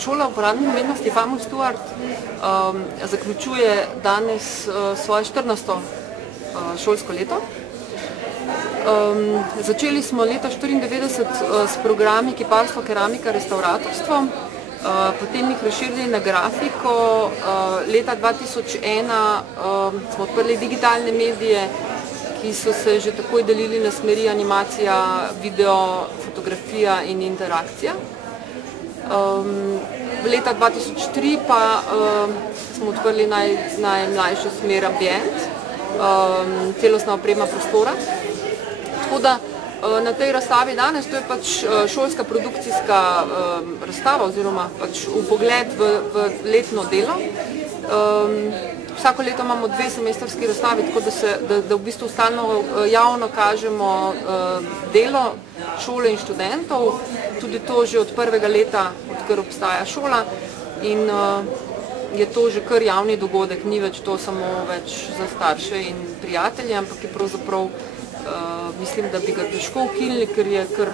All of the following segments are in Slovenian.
Šola uporabnih umetnosti Famul Stewart zaključuje danes svoje 14. šolsko leto. Začeli smo leta 1994 s programi kiparstvo, keramika, restauratorstvo, potem jih razširili na grafiko. Leta 2001 smo odprli digitalne medije, ki so se že takoj delili na smeri animacija, video, fotografija in interakcija. Leta 2003 pa smo odprli najmlajšo smer ambient, celostna oprema prostora. Tako da na tej razstavi danes, to je pač šolska produkcijska razstava oziroma pač vpogled v letno delo. Vsako leto imamo 2 semestrski razstavi, tako da v bistvu stalno javno kažemo delo šole in študentov, tudi to že od prvega leta, odkar obstaja šola, in je to že kar javni dogodek, ni več to samo več za starše in prijatelje, ampak je pravzaprav, mislim, da bi ga težko ukinili, ker je kar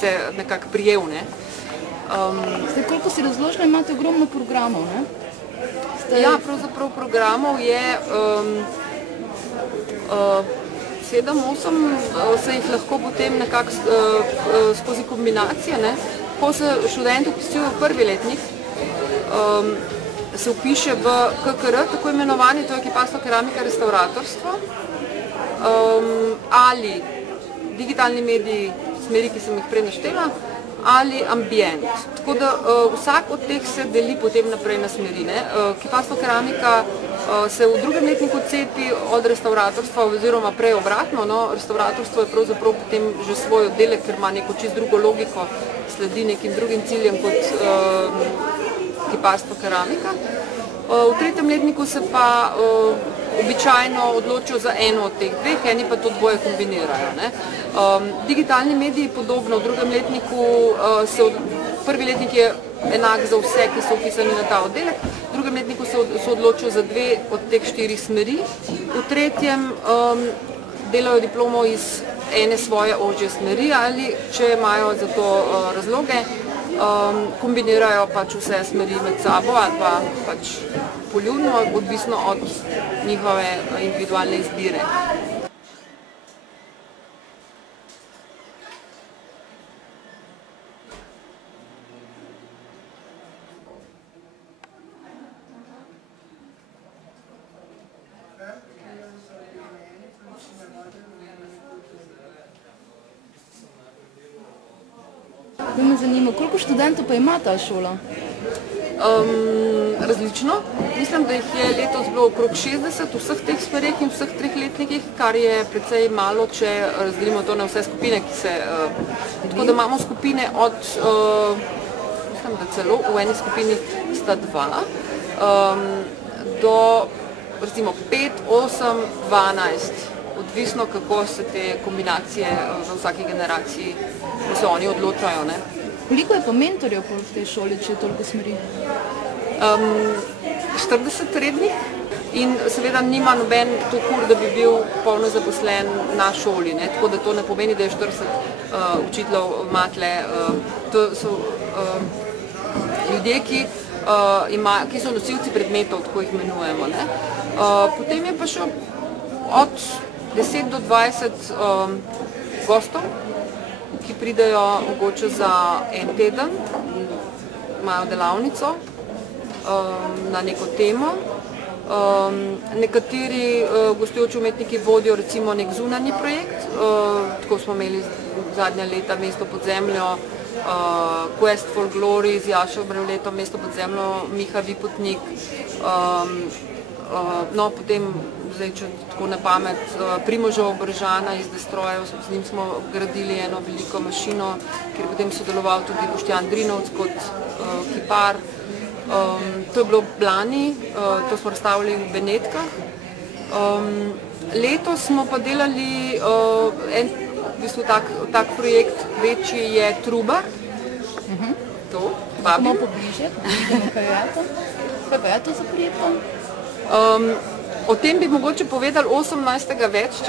se nekako prijel, ne. Zdaj, koliko si razložila, imate ogromno programov, ne? Ja, pravzaprav programov je 7-8, se jih lahko potem nekako skozi kombinacije, ne. Ko se študent vpisuje v prvi letnik, se vpiše v KKR, tako imenovani, to je kiparstvo, keramika, restauratorstvo, ali digitalni mediji, smeri, ki sem jih prej naštela, ali ambient. Tako da vsak od teh se deli potem naprej na smeri. Kiparstvo, keramika se v drugem letniku cepi od restauratorstva oziroma prej obratno. Restauratorstvo je pravzaprav potem že svoj oddelek, ker ima neko čisto drugo logiko, sledi nekim drugim ciljem kot kiparstvo, keramika. V tretjem letniku se pa običajno odločijo za eno od teh dveh, eni pa to dvoje kombinirajo. Digitalni mediji podobno, v drugem letniku prvi letnik je enak za vse, ki so vpisani na ta oddelek, v drugem letniku se odločijo za 2 od teh 4 smeri, v tretjem delajo diplomo iz ene svoje ožje smeri ali, če imajo za to razloge, kombinirajo pač vse smeri med sabo ali pa pač poljubno, odvisno od njihove individualne izbire. To me zanima, koliko študentov pa ima ta šola? Različno. Mislim, da jih je letos bilo okrog 60 v vseh teh smereh in vseh 3 letnikih, kar je precej malo, če razdelimo to na vse skupine, ki se... Tako da imamo skupine od, mislim, da celo v eni skupini sta 2, do recimo 5, 8, 12, odvisno kako se te kombinacije v vsaki generaciji, ko se oni odločajo. Koliko je pa mentorjev v tej šoli, če je toliko smeri? 40 rednih in seveda nima noben to kur, da bi bil polno zaposlen na šoli. Tako da to ne pomeni, da je 40 učiteljev matle. To so ljudje, ki so nosilci predmetov, tako jih imenujemo. Potem je pa še od 10 do 20 gostov, ki pridejo mogoče za en teden, imajo delavnico na neko temo. Nekateri gostujoči umetniki vodijo recimo nek zunanji projekt, tako smo imeli zadnja leta Mesto pod zemljo, Quest for Glory z Jašo Brevletom, Mesto pod zemljo, Miha Vipotnik, no potem, zdaj če tako na pamet, Primoža Obržana iz Destrojev, z njim smo gradili eno veliko mašino, kjer je potem sodeloval tudi Boštjan Drinovc kot kipar. To je bilo lani, to smo razstavili v Benetkah. Letos smo pa delali en v bistvu tak projekt, večji je Trubar. To, vabim. Malo pobliže, vidimo, kaj je to. Kaj pa je to za projekt? O tem bi mogoče povedali 18. več,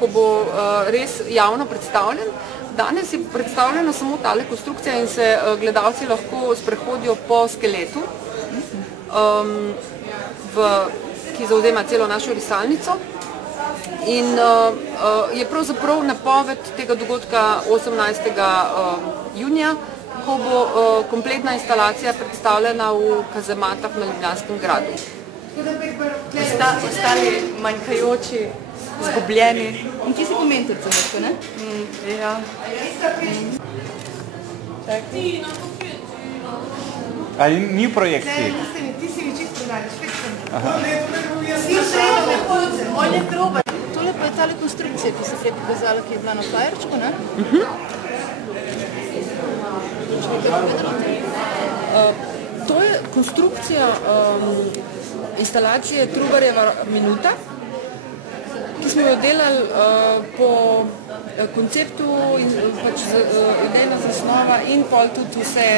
ko bo res javno predstavljen. Danes je predstavljena samo tale konstrukcija in se gledalci lahko sprehodijo po skeletu, ki zauzema celo našo risalnico. In je pravzaprav napoved tega dogodka 18. junija, ko bo kompletna instalacija predstavljena v kazematah na Ljubljanskem gradu. Ostali manjkajoči, zgubljeni. In ti si komentarca, nekaj, ne? Ja. A ni v projekciji? Ti si mi čisto dališ, fiksam. Tole pa je tale konstrukcija, ki se prej pokazala, ki je bila na Fajerčku, ne? To je konstrukcija instalacije Trubarjeva minuta, ki smo jo delali po konceptu in pač idejna zasnova in pol tudi vse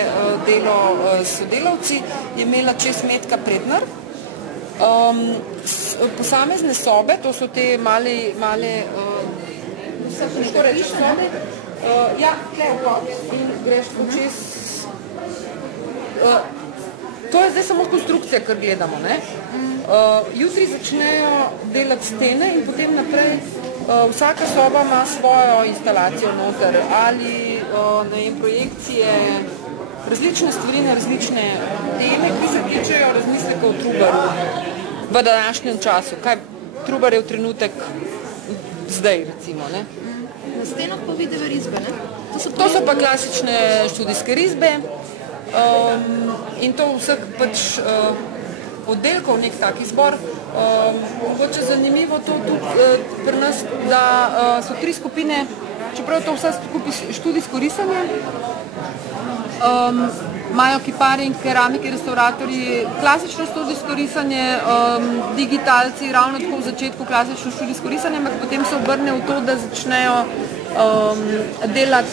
delo s sodelavci je imela čez Metka Prednar. Posamezne sobe, to so te male sobe, ja, in greš počez. To je zdaj samo konstrukcija, kar gledamo, ne? Jutri začnejo delati stene in potem naprej vsaka soba ima svojo instalacijo noter, ali projekcije, različne stvari na različne teme, ki se tičejo razmisleka o Trubarju v današnjem času. Kaj Trubar je v trenutek zdaj, recimo, ne? Na stenah pa videve risbe, ne? To so pa klasične študijske risbe in to vseh pač oddelkov nek taki zbor. Mogoče zanimivo to tudi pri nas, da so 3 skupine, čeprav to vse skupaj študijsko risanje, imajo kiparji in keramiki, restauratorji klasično študijsko risanje, digitalci ravno tako v začetku klasično študijsko risanje, ampak potem se obrne v to, da začnejo delati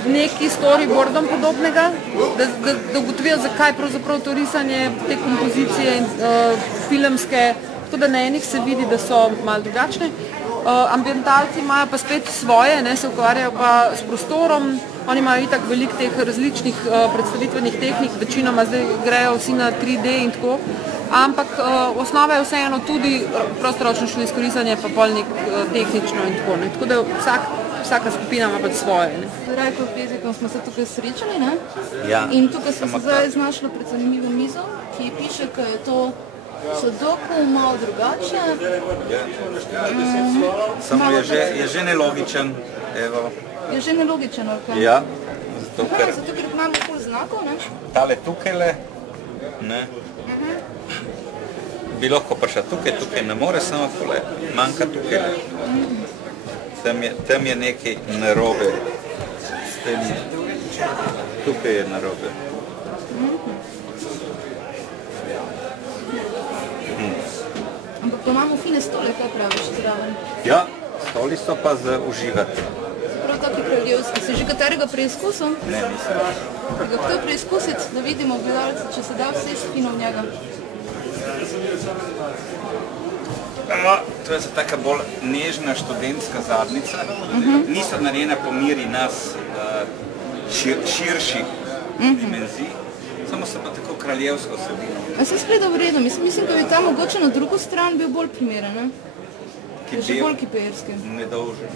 z neki storyboardom podobnega, da ugotovijo, zakaj pravzaprav to risanje, te kompozicije in filmske, tako da na enih se vidi, da so malo drugačne. Ambientalci imajo pa spet svoje, ne, se ukvarjajo pa s prostorom, oni imajo itak veliko teh različnih predstavitvenih tehnik, večinoma zdaj grejo vsi na 3D in tako, ampak osnova je vseeno tudi prostoročno študijsko risanje, pa polnik tehnično in tako, ne, tako da vsaka skupina ima pač svoje, ne. Rajko Pezikom smo se tukaj srečali, ne? Ja. In tukaj smo se zdaj znašli pred zanimivo mizo, ki piše, da je to Sodoku malo drugače. Samo je že nelogičen, evo. Je že nelogičen, ali kaj? Ja, zato ker imamo ful znakov, ne? tale tukajle, ne, bi lahko prišla tukaj ne more, samo tole, manjka tukajle. Tam je nekaj narobe, s tem je, tukaj je narobe. Ampak pa imamo fine stole, kaj praviš, zraven? Ja, stoli so pa za uživati. Prav taki kraljevski. Si že katerega preizkusil? Ne, nisem. Ga kdo preizkusiti, da vidimo gledalce, če se da vse fino v njega? To je taka bolj nežna študentska zadnica. Niso narejena po meri nas širših dimenzij, samo so pa tako kraljevsko vsebino. A se skleda v redu, mislim, da bi tam mogoče na drugo stran bil bolj primeren, ne? Ki Že bolj kiperski. nedolžen.